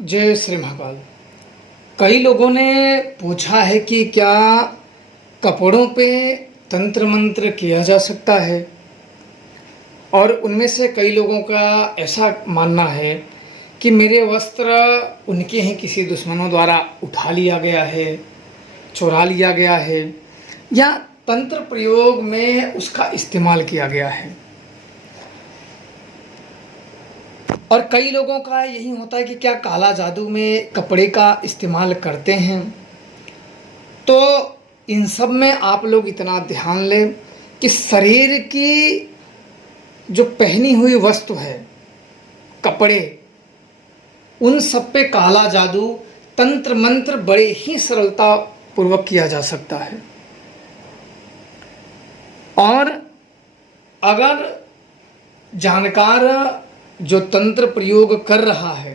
जय श्री महाकाल। कई लोगों ने पूछा है कि क्या कपड़ों पे तंत्र मंत्र किया जा सकता है, और उनमें से कई लोगों का ऐसा मानना है कि मेरे वस्त्र उनके ही किसी दुश्मनों द्वारा उठा लिया गया है, चुरा लिया गया है, या तंत्र प्रयोग में उसका इस्तेमाल किया गया है। और कई लोगों का यही होता है कि क्या काला जादू में कपड़े का इस्तेमाल करते हैं। तो इन सब में आप लोग इतना ध्यान लें कि शरीर की जो पहनी हुई वस्तु है, कपड़े, उन सब पे काला जादू, तंत्र मंत्र बड़े ही सरलता पूर्वक किया जा सकता है। और अगर जानकार जो तंत्र प्रयोग कर रहा है,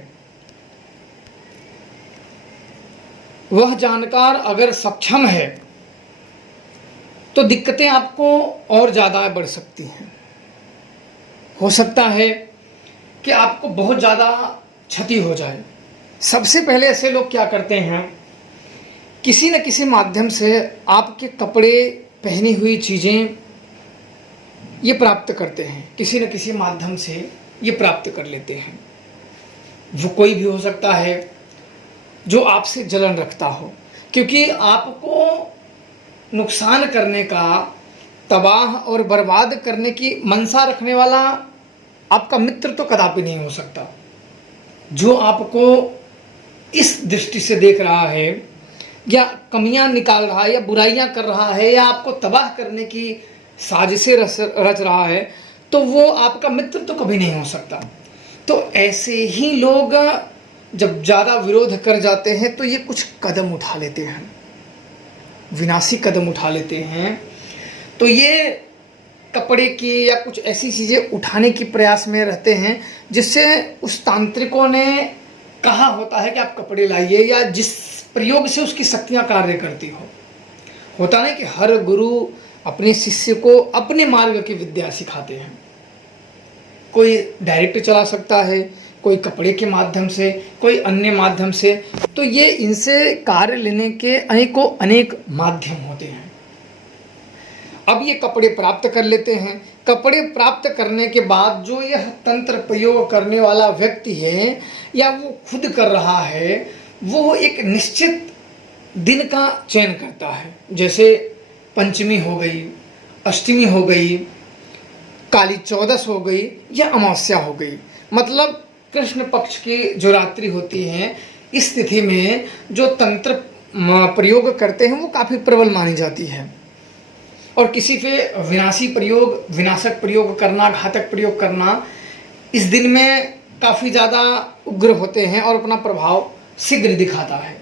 वह जानकार अगर सक्षम है, तो दिक्कतें आपको और ज़्यादा बढ़ सकती हैं। हो सकता है कि आपको बहुत ज़्यादा क्षति हो जाए। सबसे पहले ऐसे लोग क्या करते हैं, किसी न किसी माध्यम से आपके कपड़े, पहनी हुई चीज़ें ये प्राप्त करते हैं, किसी न किसी माध्यम से ये प्राप्त कर लेते हैं। वो कोई भी हो सकता है जो आपसे जलन रखता हो, क्योंकि आपको नुकसान करने का, तबाह और बर्बाद करने की मंशा रखने वाला आपका मित्र तो कदापि नहीं हो सकता। जो आपको इस दृष्टि से देख रहा है, या कमियां निकाल रहा है, या बुराइयां कर रहा है, या आपको तबाह करने की साजिशें रच रहा है, तो वो आपका मित्र तो कभी नहीं हो सकता। तो ऐसे ही लोग जब ज़्यादा विरोध कर जाते हैं तो ये कुछ कदम उठा लेते हैं, विनाशी कदम उठा लेते हैं। तो ये कपड़े की या कुछ ऐसी चीज़ें उठाने की प्रयास में रहते हैं जिससे उस तांत्रिकों ने कहा होता है कि आप कपड़े लाइए, या जिस प्रयोग से उसकी शक्तियाँ कार्य करती हो। होता नहीं कि हर गुरु अपने शिष्य को अपने मार्ग की विद्या सिखाते हैं। कोई डायरेक्ट चला सकता है, कोई कपड़े के माध्यम से, कोई अन्य माध्यम से। तो ये इनसे कार्य लेने के अनेक माध्यम होते हैं। अब ये कपड़े प्राप्त कर लेते हैं। कपड़े प्राप्त करने के बाद जो यह तंत्र प्रयोग करने वाला व्यक्ति है, या वो खुद कर रहा है, वो एक निश्चित दिन का चयन करता है। जैसे पंचमी हो गई, अष्टमी हो गई, काली चौदस हो गई, या अमावस्या हो गई। मतलब कृष्ण पक्ष की जो रात्रि होती है, इस तिथि में जो तंत्र प्रयोग करते हैं वो काफ़ी प्रबल मानी जाती है। और किसी पे विनाशी प्रयोग, विनाशक प्रयोग करना, घातक प्रयोग करना इस दिन में काफ़ी ज़्यादा उग्र होते हैं और अपना प्रभाव शीघ्र दिखाता है।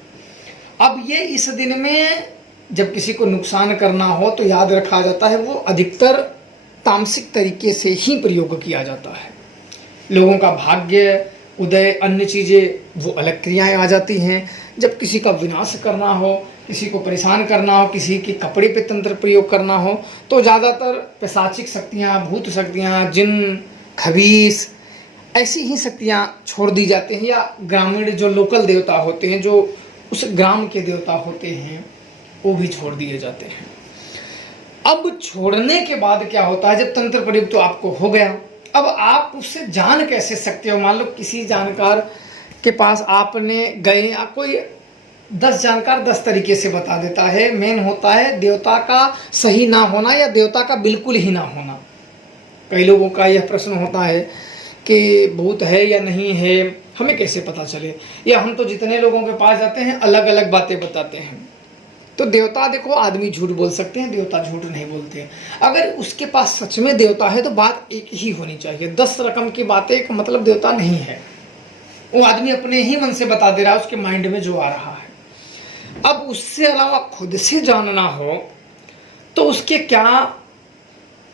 अब ये इस दिन में जब किसी को नुकसान करना हो तो याद रखा जाता है वो अधिकतर तामसिक तरीके से ही प्रयोग किया जाता है। लोगों का भाग्य उदय, अन्य चीज़ें, वो अलग क्रियाएं आ जाती हैं। जब किसी का विनाश करना हो, किसी को परेशान करना हो, किसी के कपड़े पे तंत्र प्रयोग करना हो, तो ज़्यादातर पैशाचिक शक्तियाँ, भूत शक्तियाँ, जिन, खबीस, ऐसी ही शक्तियाँ छोड़ दी जाती हैं। या ग्रामीण जो लोकल देवता होते हैं, जो उस ग्राम के देवता होते हैं, वो भी छोड़ दिए जाते हैं। अब छोड़ने के बाद क्या होता है, जब तंत्र प्रयोग तो आपको हो गया, अब आप उससे जान कैसे सकते हो। मान लो किसी जानकार के पास आपने गए, कोई 10 जानकार 10 तरीके से बता देता है। मेन होता है देवता का सही ना होना, या देवता का बिल्कुल ही ना होना। कई लोगों का यह प्रश्न होता है कि भूत है या नहीं है, हमें कैसे पता चले। या हम तो जितने लोगों के पास जाते हैं अलग अलग बातें बताते हैं। तो देवता, देखो, आदमी झूठ बोल सकते हैं, देवता झूठ नहीं बोलते हैं। अगर उसके पास सच में देवता है तो बात एक ही होनी चाहिए। 10 रकम की बातें का मतलब देवता नहीं है। वो आदमी अपने ही मन से बता दे रहा है, उसके माइंड में जो आ रहा है। अब उससे अलावा खुद से जानना हो तो उसके क्या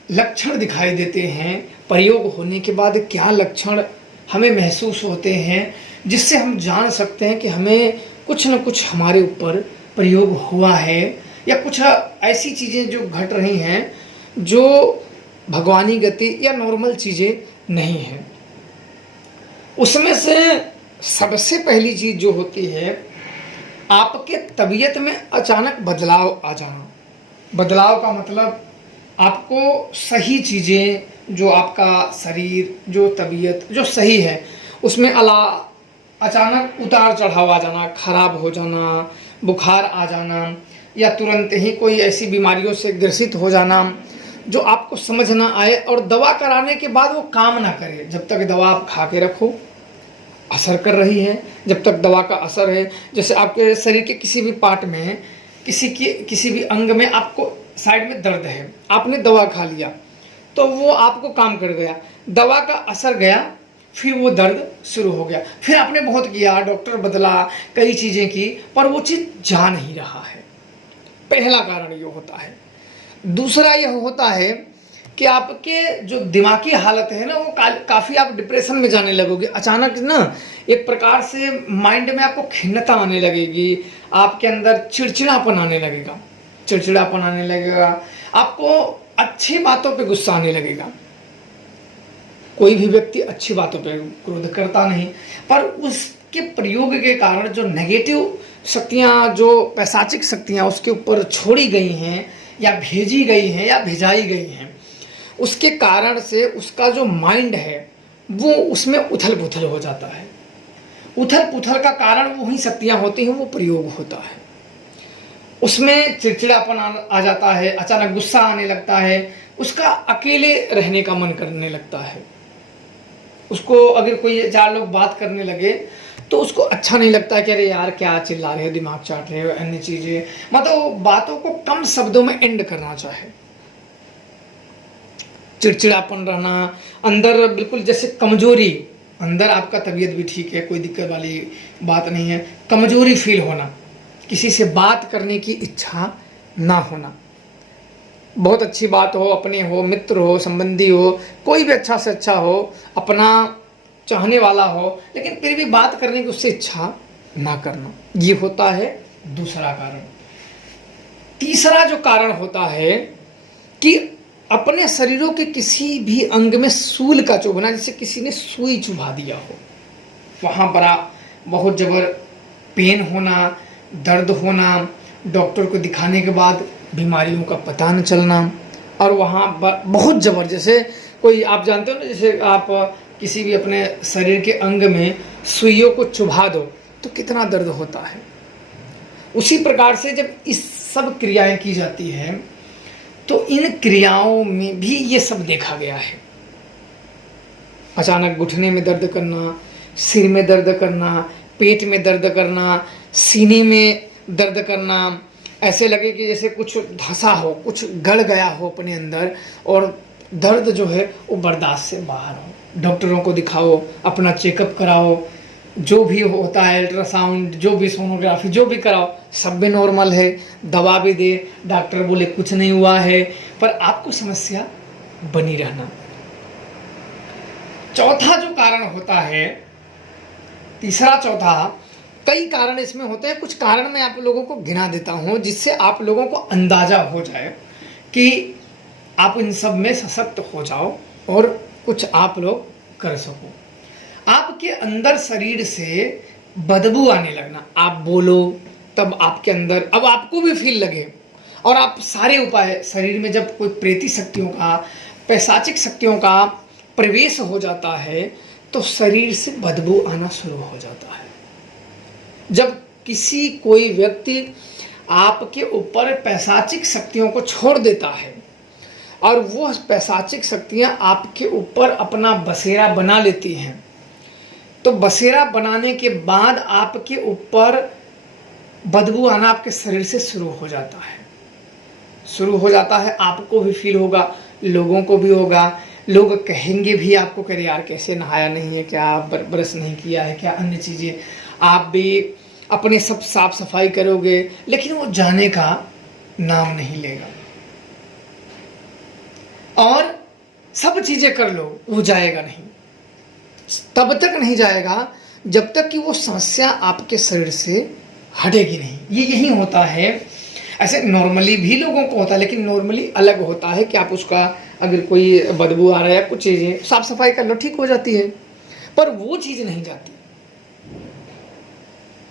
लक्षण दिखाई देते हैं, प्रयोग होने के बाद क्या लक्षण हमें महसूस होते हैं, जिससे हम जान सकते हैं कि हमें कुछ न कुछ हमारे ऊपर प्रयोग हुआ है, या कुछ ऐसी चीज़ें जो घट रही हैं जो भगवानी गति या नॉर्मल चीज़ें नहीं हैं। उसमें से सबसे पहली चीज़ जो होती है, आपके तबीयत में अचानक बदलाव आ जाना। बदलाव का मतलब आपको सही चीज़ें, जो आपका शरीर, जो तबीयत जो सही है उसमें अचानक उतार चढ़ाव आ जाना, खराब हो जाना, बुखार आ जाना, या तुरंत ही कोई ऐसी बीमारियों से ग्रसित हो जाना जो आपको समझ ना आए और दवा कराने के बाद वो काम ना करे। जब तक दवा आप खा के रखो, असर कर रही है, जब तक दवा का असर है, जैसे आपके शरीर के किसी भी पार्ट में, किसी भी अंग में आपको साइड में दर्द है, आपने दवा खा लिया तो वो आपको काम कर गया, दवा का असर गया, फिर वो दर्द शुरू हो गया, फिर आपने बहुत किया, डॉक्टर बदला, कई चीज़ें की, पर वो चीज़ जा नहीं रहा है। पहला कारण ये होता है। दूसरा यह होता है कि आपके जो दिमागी हालत है ना, वो काफ़ी आप डिप्रेशन में जाने लगोगे। अचानक ना एक प्रकार से माइंड में आपको खिन्नता आने लगेगी, आपके अंदर चिड़चिड़ापन आने लगेगा, आपको अच्छी बातों पे गुस्सा आने लगेगा। कोई भी व्यक्ति अच्छी बातों पे क्रोध करता नहीं, पर उसके प्रयोग के कारण जो नेगेटिव शक्तियाँ, जो पैशाचिक शक्तियाँ उसके ऊपर छोड़ी गई हैं या भेजी गई हैं या भेजाई गई हैं, उसके कारण से उसका जो माइंड है वो उसमें उथल पुथल हो जाता है। उथल पुथल का कारण वही शक्तियाँ होती हैं, वो प्रयोग होता है, उसमें चिड़चिड़ापन आ जाता है, अचानक गुस्सा आने लगता है, उसका अकेले रहने का मन करने लगता है। उसको अगर कोई 4 लोग बात करने लगे तो उसको अच्छा नहीं लगता कि अरे यार क्या चिल्ला रहे हो, दिमाग चाट रहे हो, अन्य चीज़ें, मतलब बातों को कम शब्दों में एंड करना चाहे। चिड़चिड़ापन रहना, अंदर बिल्कुल जैसे कमजोरी, अंदर आपका तबीयत भी ठीक है, कोई दिक्कत वाली बात नहीं है, कमजोरी फील होना, किसी से बात करने की इच्छा ना होना। बहुत अच्छी बात हो, अपने हो, मित्र हो, संबंधी हो, कोई भी अच्छा से अच्छा हो, अपना चाहने वाला हो, लेकिन फिर भी बात करने की उससे इच्छा ना करना, ये होता है दूसरा कारण। तीसरा जो कारण होता है कि अपने शरीरों के किसी भी अंग में सूल का चुभना, जैसे किसी ने सुई चुभा दिया हो, वहाँ बड़ा बहुत जबर पेन होना, दर्द होना, डॉक्टर को दिखाने के बाद बीमारियों का पता न चलना, और वहाँ बहुत जबर, जैसे कोई आप जानते हो ना, जैसे आप किसी भी अपने शरीर के अंग में सुइयों को चुभा दो तो कितना दर्द होता है। उसी प्रकार से जब इस सब क्रियाएं की जाती हैं तो इन क्रियाओं में भी ये सब देखा गया है। अचानक घुटने में दर्द करना, सिर में दर्द करना, पेट में दर्द करना, सीने में दर्द करना, ऐसे लगे कि जैसे कुछ धंसा हो, कुछ गड़ गया हो अपने अंदर, और दर्द जो है वो बर्दाश्त से बाहर हो। डॉक्टरों को दिखाओ, अपना चेकअप कराओ, जो भी होता है, अल्ट्रासाउंड, जो भी सोनोग्राफी, जो भी कराओ, सब भी नॉर्मल है, दवा भी दे, डॉक्टर बोले कुछ नहीं हुआ है, पर आपको समस्या बनी रहना। चौथा जो कारण होता है, तीसरा चौथा, कई कारण इसमें होते हैं, कुछ कारण मैं आप लोगों को गिना देता हूं जिससे आप लोगों को अंदाजा हो जाए कि आप इन सब में सशक्त हो जाओ और कुछ आप लोग कर सको। आपके अंदर शरीर से बदबू आने लगना, आप बोलो तब आपके अंदर, अब आपको भी फील लगे, और आप सारे उपाय, शरीर में जब कोई प्रेती शक्तियों का, पैशाचिक शक्तियों का प्रवेश हो जाता है तो शरीर से बदबू आना शुरू हो जाता है। जब कोई व्यक्ति आपके ऊपर पैशाचिक शक्तियों को छोड़ देता है और वो पैशाचिक शक्तियां आपके ऊपर अपना बसेरा बना लेती हैं, तो बसेरा बनाने के बाद आपके ऊपर बदबू आना आपके शरीर से शुरू हो जाता है। आपको भी फील होगा, लोगों को भी होगा, लोग कहेंगे भी आपको, कह यार कैसे नहाया नहीं है क्या, ब्रश नहीं किया है क्या, अन्य चीज़ें, आप भी अपने सब साफ सफाई करोगे, लेकिन वो जाने का नाम नहीं लेगा, और सब चीज़ें कर लो, वो जाएगा नहीं। तब तक नहीं जाएगा जब तक कि वो समस्या आपके शरीर से हटेगी नहीं। ये यही होता है। ऐसे नॉर्मली भी लोगों को होता है, लेकिन नॉर्मली अलग होता है कि आप उसका, अगर कोई बदबू आ रहा है या कुछ चीज़ें, साफ सफाई कर लो, ठीक हो जाती है, पर वो चीज़ नहीं जाती।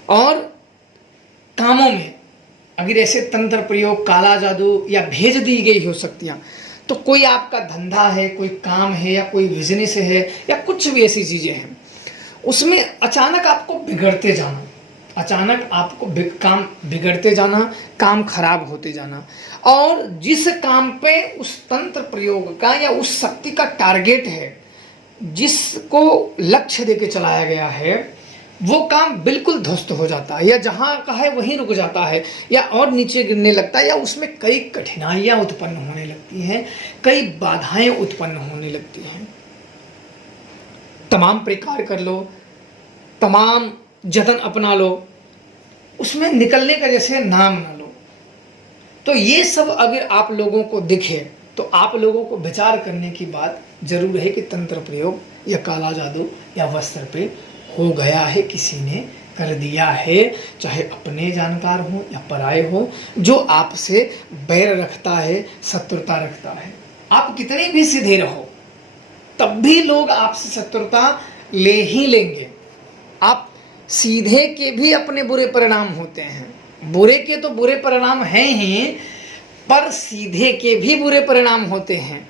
और कामों में अगर ऐसे तंत्र प्रयोग, काला जादू या भेज दी गई हो शक्तियाँ, तो कोई आपका धंधा है, कोई काम है या कोई बिजनेस है या कुछ भी ऐसी चीज़ें हैं, उसमें अचानक आपको बिगड़ते जाना, अचानक आपको काम बिगड़ते जाना, काम खराब होते जाना, और जिस काम पे उस तंत्र प्रयोग का या उस शक्ति का टारगेट है, जिसको लक्ष्य देके चलाया गया है, वो काम बिल्कुल ध्वस्त हो जाता है, या जहाँ का है वहीं रुक जाता है, या और नीचे गिरने लगता है, या उसमें कई कठिनाइयाँ उत्पन्न होने लगती हैं, कई बाधाएं उत्पन्न होने लगती हैं। तमाम प्रकार कर लो, तमाम जतन अपना लो, उसमें निकलने का जैसे नाम ना लो। तो ये सब अगर आप लोगों को दिखे तो आप लोगों को विचार करने की बात जरूर है कि तंत्र प्रयोग या काला जादू या वस्त्र पे हो गया है, किसी ने कर दिया है, चाहे अपने जानकार हो या पराये हो, जो आपसे बैर रखता है, शत्रुता रखता है। आप कितने भी सीधे रहो तब भी लोग आपसे शत्रुता ले ही लेंगे। आप सीधे के भी अपने बुरे परिणाम होते हैं, बुरे के तो बुरे परिणाम हैं ही, पर सीधे के भी बुरे परिणाम होते हैं।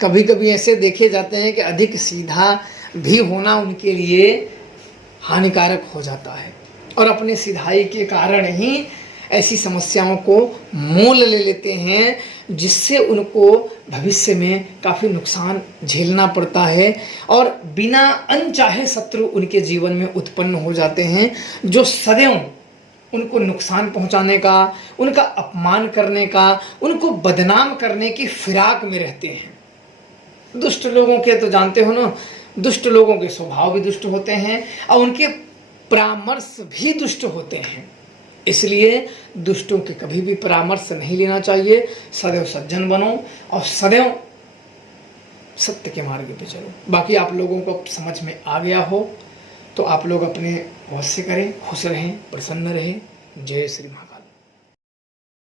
कभी कभी ऐसे देखे जाते हैं कि अधिक सीधा भी होना उनके लिए हानिकारक हो जाता है, और अपने सिधाई के कारण ही ऐसी समस्याओं को मोल ले लेते हैं, जिससे उनको भविष्य में काफ़ी नुकसान झेलना पड़ता है, और बिना अनचाहे शत्रु उनके जीवन में उत्पन्न हो जाते हैं, जो सदैव उनको नुकसान पहुंचाने का, उनका अपमान करने का, उनको बदनाम करने की फिराक में रहते हैं। दुष्ट लोगों के तो जानते हो ना, दुष्ट लोगों के स्वभाव भी दुष्ट होते हैं और उनके परामर्श भी दुष्ट होते हैं। इसलिए दुष्टों के कभी भी परामर्श नहीं लेना चाहिए। सदैव सज्जन बनो और सदैव सत्य के मार्ग पे चलो। बाकी आप लोगों को समझ में आ गया हो तो आप लोग अपने होश से करें, खुश रहें, प्रसन्न रहें। जय श्री महाकाल।